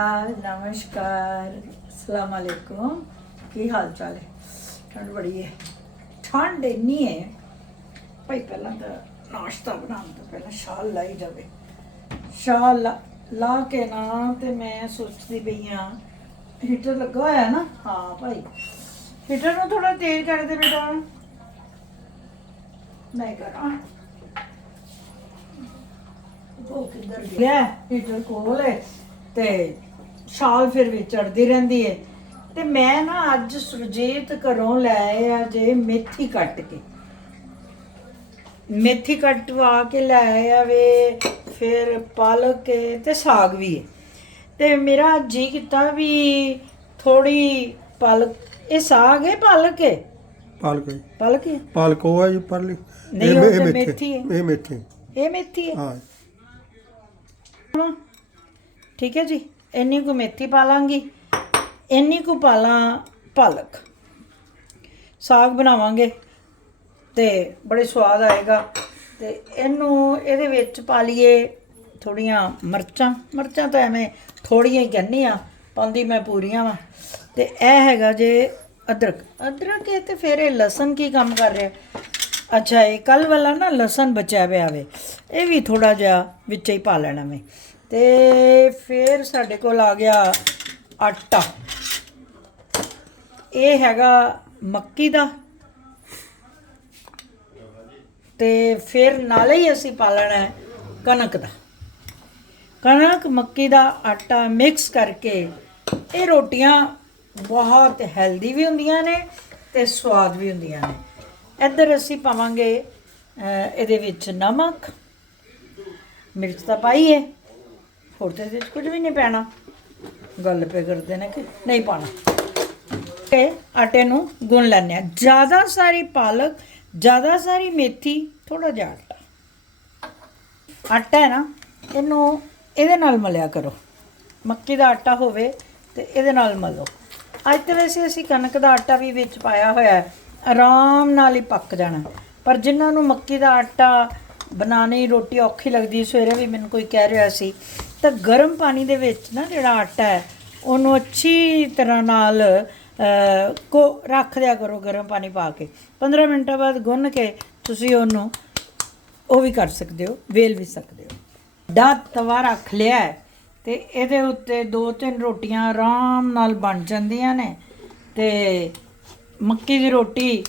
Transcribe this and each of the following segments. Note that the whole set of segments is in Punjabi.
ਨਮਸਕਾਰ ਅਸਲਾਮ ਵਾਲੇਕੁਮ ਕੀ ਹਾਲ ਚਾਲ ਹੈ? ਠੰਡ ਬੜੀ ਹੈ। ਠੰਡ ਇੰਨੀ ਹੈ। ਭਾਈ ਪਹਿਲਾਂ ਤਾਂ ਨਾਸ਼ਤਾ ਬਣਾਉਣ ਤੋਂ ਪਹਿਲਾਂ ਸ਼ਾਲ ਲਾਈ ਜਾਵੇ। ਸ਼ਾਲ ਲਾ- ਕੇ ਨਾ ਤੇ ਮੈਂ ਸੋਚਦੀ ਪਈ ਆ ਹੀਟਰ ਲੱਗਾ ਹੋਇਆ ਨਾ। ਹਾਂ ਭਾਈ। ਹੀਟਰ ਨੂੰ ਥੋੜਾ ਤੇਜ਼ ਕਰ ਦੇ ਬੇਟਾ। ਮੈਂ ਕਰਾਂ ਉਹ ਕਿੱਧਰ ਗਿਆ? ਹੀਟਰ ਕੋਲ ਹੈ। ਤੇ ਸ਼ਾਲ ਫਿਰ ਚੜਦੀ ਰਹਿੰਦੀ ਹੈ ਤੇ ਮੈਂ ਨਾ ਅੱਜ ਸੁਰਜੀਤ ਘਰੋਂ ਲੈ ਆਇਆ ਜੇ ਮੇਥੀ ਕੱਟ ਕੇ। ਮੇਥੀ ਕਟਵਾ ਕੇ ਲੈ ਆਇਆ ਵੇ ਫਿਰ ਪਾਲਕ ਕੇ ਤੇ ਸਾਗ ਵੀ ਹੈ ਤੇ ਮੇਰਾ ਜੀ ਕੀਤਾ ਵੀ ਥੋੜੀ ਪਾਲਕ ਇਹ ਸਾਗ ਹੈ ਪਾਲਕ ਹੈ ਪਾਲਕ ਹੈ। ਪਾਲਕ ਹੈ ਪਾਲਕ ਉਹ ਹੈ ਜੀ ਪਰਲੀ। ਨਹੀਂ, ਉਹ ਤਾਂ ਮੇਥੀ। ਹੈ। ਇਹ ਮੇਥੀ। ਇਹ ਮੇਥੀ ਹੈ। ਹਾਂ। ਠੀਕ ਹੈ ਜੀ। ਇੰਨੀ ਕੁ ਮੇਥੀ ਪਾ ਲਾਂਗੀ, ਇੰਨੀ ਕੁ ਪਾ ਲਾਂ ਪਾਲਕ। ਸਾਗ ਬਣਾਵਾਂਗੇ ਤੇ ਬੜੇ ਸਵਾਦ ਆਏਗਾ। ਤੇ ਇਹਨੂੰ ਇਹਦੇ ਵਿੱਚ ਪਾ ਲਈਏ ਥੋੜੀਆਂ ਮਿਰਚਾਂ। ਮਿਰਚਾਂ ਤਾਂ ਐਵੇਂ ਥੋੜੀਆਂ ਹੀ ਕਹਿੰਨੀ ਆ ਪਾਉਂਦੀ ਮੈਂ ਪੂਰੀਆਂ ਵਾ। ਤੇ ਇਹ ਹੈਗਾ ਜੇ ਅਦਰਕ। ਅਦਰਕ ਇਹ ਤੇ ਫਿਰ ਇਹ ਲਸਣ ਕੀ ਕੰਮ ਕਰ ਰਿਹਾ? ਅੱਛਾ, ਇਹ ਕੱਲ ਵਾਲਾ ਨਾ ਲਸਣ ਬਚਿਆ ਪਿਆ ਵੇ। ਇਹ ਵੀ ਥੋੜਾ ਜਿਹਾ ਵਿੱਚ ਹੀ ਪਾ ਲੈਣਾ ਮੈਂ। ਤੇ ਫਿਰ ਸਾਡੇ ਕੋਲ ਆ ਗਿਆ ਆਟਾ। ਇਹ ਹੈਗਾ ਮੱਕੀ ਦਾ। ਤੇ ਫਿਰ ਨਾਲੇ ਹੀ ਅਸੀਂ ਪਾ ਲੈਣਾ ਹੈ ਕਣਕ ਦਾ। ਕਣਕ, ਮੱਕੀ ਦਾ ਆਟਾ ਮਿਕਸ ਕਰਕੇ ਇਹ ਰੋਟੀਆਂ ਬਹੁਤ ਹੈਲਦੀ ਵੀ ਹੁੰਦੀਆਂ ਨੇ ਤੇ ਸਵਾਦ ਵੀ ਹੁੰਦੀਆਂ ਨੇ। ਇੱਧਰ ਅਸੀਂ ਪਾਵਾਂਗੇ ਇਹਦੇ ਵਿੱਚ ਨਮਕ। ਮਿਰਚ ਤਾਂ ਪਾਈਏ ਹੋਰ ਤਾਂ ਇਹਦੇ ਵਿੱਚ ਕੁਝ ਵੀ ਨਹੀਂ ਪੈਣਾ। ਗੱਲ ਪੇ ਕਰਦੇ ਨੇ ਕਿ ਨਹੀਂ ਪਾਣਾ ਤੇ ਆਟੇ ਨੂੰ ਗੁੰਨ ਲੈਂਦੇ ਆ ਜ਼ਿਆਦਾ ਸਾਰੀ ਪਾਲਕ, ਜ਼ਿਆਦਾ ਸਾਰੀ ਮੇਥੀ ਥੋੜਾ ਜਿਹਾ ਆਟਾ। ਆਟਾ ਹੈ ਨਾ, ਇਹਨੂੰ ਇਹਦੇ ਨਾਲ ਮਲਿਆ ਕਰੋ। ਮੱਕੀ ਦਾ ਆਟਾ ਹੋਵੇ ਤੇ ਇਹਦੇ ਨਾਲ ਮਲੋ। ਅੱਜ ਤੇ ਵੈਸੇ ਅਸੀਂ ਕਣਕ ਦਾ ਆਟਾ ਵੀ ਵਿੱਚ ਪਾਇਆ ਹੋਇਆ ਹੈ। ਆਰਾਮ ਨਾਲ ਹੀ ਪੱਕ ਜਾਣਾ। ਪਰ ਜਿਨ੍ਹਾਂ ਨੂੰ ਮੱਕੀ ਦਾ ਆਟਾ ਬਣਾਉਣੀ ਰੋਟੀ ਔਖੀ ਲੱਗਦੀ, ਸਵੇਰੇ ਵੀ ਮੈਨੂੰ ਕੋਈ ਕਹਿ ਰਿਹਾ ਸੀ ਤਾਂ ਗਰਮ ਪਾਣੀ ਦੇ ਵਿੱਚ ਨਾ ਜਿਹੜਾ ਆਟਾ ਹੈ ਉਹਨੂੰ ਅੱਛੀ ਤਰ੍ਹਾਂ ਨਾਲ ਅਹ, ਕੋ ਰੱਖ ਦਿਆ ਕਰੋ ਗਰਮ ਪਾਣੀ ਪਾ ਕੇ। 15 ਮਿੰਟਾਂ ਬਾਅਦ ਗੁੰਨ ਕੇ ਤੁਸੀਂ ਉਹਨੂੰ ਉਹ ਵੀ ਕਰ ਸਕਦੇ ਹੋ ਵੇਲ ਵੀ ਸਕਦੇ ਹੋ। ਦਾ ਤਵਾ ਰੱਖ ਲਿਆ ਹੈ ਤੇ ਇਹਦੇ ਉੱਤੇ ਦੋ ਤਿੰਨ ਰੋਟੀਆਂ ਆਰਾਮ ਨਾਲ ਬਣ ਜਾਂਦੀਆਂ ਨੇ ਤੇ ਮੱਕੀ ਦੀ ਰੋਟੀ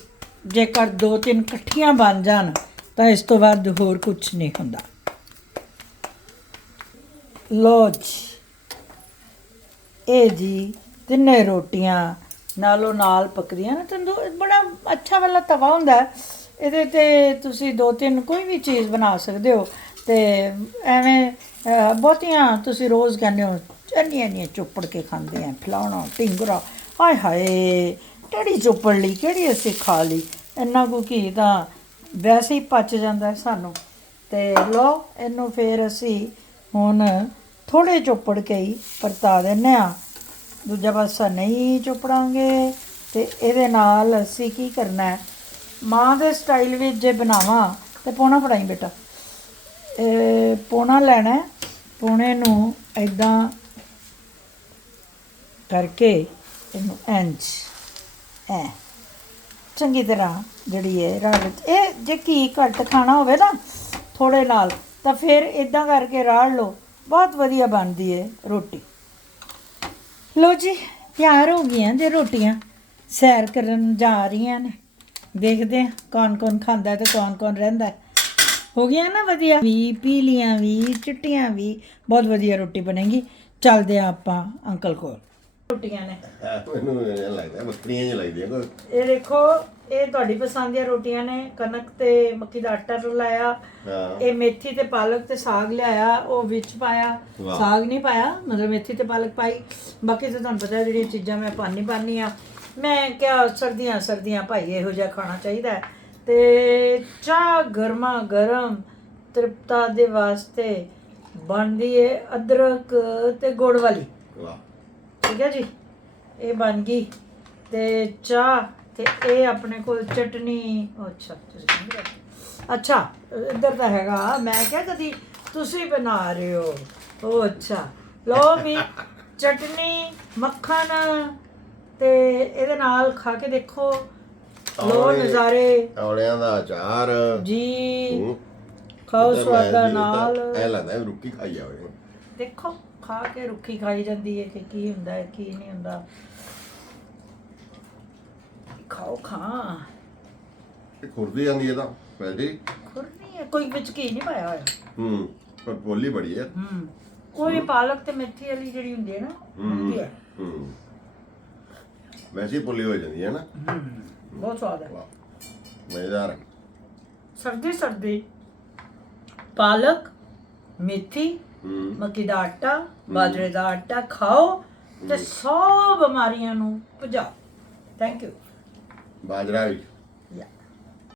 ਜੇਕਰ ਦੋ ਤਿੰਨ ਇਕੱਠੀਆਂ ਬਣ ਜਾਣ ਤਾਂ ਇਸ ਤੋਂ ਬਾਅਦ ਹੋਰ ਕੁਝ ਨਹੀਂ ਹੁੰਦਾ। ਲੋ ਜੀ ਇਹ ਜੀ ਤਿੰਨੇ ਰੋਟੀਆਂ ਨਾਲੋਂ ਨਾਲ ਪੱਕਦੀਆਂ ਨਾ। ਤੰਦੂਰ ਬੜਾ ਅੱਛਾ ਵਾਲਾ ਤਵਾ ਹੁੰਦਾ। ਇਹਦੇ ਤੇ ਤੁਸੀਂ ਦੋ ਤਿੰਨ ਕੋਈ ਵੀ ਚੀਜ਼ ਬਣਾ ਸਕਦੇ ਹੋ। ਤੇ ਐਵੇਂ ਬਹੁਤੀਆਂ ਤੁਸੀਂ ਰੋਜ਼ ਕਹਿੰਦੇ ਹੋ, ਇੰਨੀਆਂ ਇੰਨੀਆਂ ਚੁੱਪੜ ਕੇ ਖਾਂਦੇ ਆ ਫਲਾਉਣਾ ਢਿੰਗਰਾ, ਹਾਏ ਹਾਏ, ਕਿਹੜੀ ਚੁੱਪੜ ਲਈ, ਕਿਹੜੀ ਅਸੀਂ ਖਾ ਲਈ। ਇੰਨਾ ਕੁ ਕੀ ਤਾਂ ਵੈਸੇ ਹੀ ਪਚ ਜਾਂਦਾ ਸਾਨੂੰ। ਤੇ ਲੋ ਇਹਨੂੰ ਫੇਰ ਅਸੀਂ ਹੁਣ ਥੋੜੇ ਚੁੱਪੜ ਕੇ ਹੀ ਪਰਤਾ ਦਿੰਨੇ ਆ ਦੂਜਾ ਪਾਸਾ ਨਹੀਂ ਚੁੱਪੜਾਂਗੇ ਤੇ ਇਹਦੇ ਨਾਲ ਅਸੀਂ ਕੀ ਕਰਨਾ ਹੈ? ਮਾਂ ਦੇ ਸਟਾਈਲ ਵਿੱਚ ਜੇ ਬਣਾਵਾਂ ਤੇ ਪੋਣਾ ਫੜਾਈ ਬੇਟਾ। ਇਹ ਪੋਣਾ ਲੈਣਾ ਹੈ। ਪੋਣੇ ਨੂੰ ਐਦਾਂ ਕਰਕੇ ਇਹਨੂੰ ਇੰਜ ਐ। ਚੰਗੀ ਤਰ੍ਹਾਂ ਜਿਹੜੀ ਹੈ ਰਾੜ ਵਿੱਚ ਇਹ ਜੇ ਘੀ ਘੱਟ ਖਾਣਾ ਹੋਵੇ ਨਾ ਥੋੜੇ ਨਾਲ ਤਾਂ ਫਿਰ ਇਦਾਂ ਕਰਕੇ ਰਾੜ ਲਓ। ਬਹੁਤ ਵਧੀਆ ਬਣਦੀ ਹੈ ਰੋਟੀ। ਲੋ ਜੀ, ਤਿਆਰ ਹੋ ਗਈਆਂ ਜੇ ਰੋਟੀਆਂ। ਸੈਰ ਕਰਨ ਜਾ ਰਹੀਆਂ ਨੇ। ਦੇਖਦੇ ਆ ਕੌਣ ਕੌਣ ਖਾਂਦਾ ਤੇ ਕੌਣ ਕੌਣ ਰਹਿੰਦਾ। ਹੋ ਗਿਆ ਨਾ ਵਧੀਆ। ਵੀ ਪੀਲੀਆਂ ਵੀ, ਚਿੱਟੀਆਂ ਵੀ। ਬਹੁਤ ਵਧੀਆ ਰੋਟੀ ਬਣੇਗੀ। ਚੱਲਦੇ ਆ ਆਪਾਂ ਅੰਕਲ ਕੋਲ। ਰੋਟੀਆਂ ਨੇ। ਮੈਨੂੰ ਇਹ ਲੱਗਦਾ ਬੱਕਰੀਆਂ ਜਿਹਾ ਲੱਗਦੀਆਂ ਕੋਈ। ਇਹ ਦੇਖੋ ਇਹ ਤੁਹਾਡੀ ਪਸੰਦ ਦੀਆਂ ਰੋਟੀਆਂ ਨੇ ਕਣਕ ਤੇ ਮੱਕੀ ਦਾ ਆਟਾ ਰਲਾਇਆ ਹਾਂ। ਇਹ ਮੇਥੀ ਤੇ ਪਾਲਕ ਤੇ ਸਾਗ ਲਿਆਇਆ ਉਹ ਵਿੱਚ ਪਾਇਆ ਵਾਹ। ਸਾਗ ਨਹੀਂ ਪਾਇਆ ਮਤਲਬ ਮੇਥੀ ਤੇ ਪਾਲਕ ਪਾਈ। ਬਾਕੀ ਤਾਂ ਤੁਹਾਨੂੰ ਪਤਾ ਜਿਹੜੀਆਂ ਚੀਜ਼ਾਂ ਮੈਂ ਪਾਣੀ ਪਾਣੀ ਆ ਮੈਂ ਕਿਹਾ ਸਰਦੀਆਂ ਸਰਦੀਆਂ ਭਾਈ ਇਹੋ ਜਿਹਾ ਖਾਣਾ ਚਾਹੀਦਾ ਹੈ। ਤੇ ਚਾਹ ਗਰਮਾ ਗਰਮ ਤ੍ਰਿਪਤਾ ਦੇ ਵਾਸਤੇ ਬਣਦੀ ਏ ਅਦਰਕ ਤੇ ਗੁੜ ਵਾਲੀ। ਵਾਹ। ਠੀਕ ਹੈ ਜੀ? ਇਹ ਬਣ ਗਈ ਤੇ ਚਾਹ ਤੇ ਇਹ ਆਪਣੇ ਕੋਲ ਚਟਨੀ। ਅੱਛਾ ਤੁਸੀਂ ਰਹੇ ਅੱਛਾ ਇੱਧਰ ਤਾਂ ਹੈਗਾ। ਮੈਂ ਕਿਹਾ ਕਦੀ ਤੁਸੀਂ ਬਣਾ ਰਹੇ ਹੋ। ਉਹ ਅੱਛਾ। ਲੋ ਵੀ ਚਟਨੀ ਮੱਖਣ ਤੇ ਇਹਦੇ ਨਾਲ ਖਾ ਕੇ ਦੇਖੋ। ਲੋ। ਨਜ਼ਾਰੇ। ਔਲਿਆਂ ਦਾ ਅਚਾਰ। ਜੀ। ਖਾਓ ਸਵਾਦਾ ਨਾਲ। ਐ ਲੱਗਦਾ ਰੁੱਕੀ ਖਾਈ ਜਾਵੇ। ਦੇਖੋ। ਖਾ ਕੇ ਰੁੱਖੀ ਖਾਈ ਜਾਂਦੀ ਹੈ ਕਿ ਕੀ ਹੁੰਦਾ ਹੈ ਕੀ ਨਹੀਂ ਹੁੰਦਾ। ਖਾਓ ਖਾ। ਇਹ ਖੁਰਦੀ ਜਾਂਦੀ ਤਾਂ ਵੈਸੇ। ਖੁਰਨੀ ਹੈ ਕੋਈ ਵਿੱਚ ਕੀ ਨਹੀਂ ਪਾਇਆ ਹੋਇਆ। ਹੂੰ ਪਰ ਬੋਲੀ ਬੜੀ ਹੈ। ਹੂੰ ਕੋਈ ਪਾਲਕ ਤੇ ਮੇਥੀ ਵਾਲੀ ਜਿਹੜੀ ਹੁੰਦੀ ਹੈ ਨਾ ਹੂੰ ਹੁੰਦੀ ਹੈ। ਹੂੰ। ਵੈਸੇ ਪੁੱਲੀ ਹੋ ਜਾਂਦੀ ਹੈ ਨਾ। ਹੂੰ ਬਹੁਤ ਸਵਾਦ ਹੈ। ਮਜ਼ੇਦਾਰ। ਸਰਦੀ ਸਰਦੀ। ਪਾਲਕ ਮੇਥੀ ਮੱਕੀ ਦਾ ਆਟਾ ਬਾਜਰੇ ਦਾ ਆਟਾ ਖਾਓ ਤੇ ਸੌ ਬਿਮਾਰੀਆਂ ਨੂੰ ਭਜਾਓ। ਥੈਂਕ ਯੂ ਬਾਜਰਾ ਵੀ।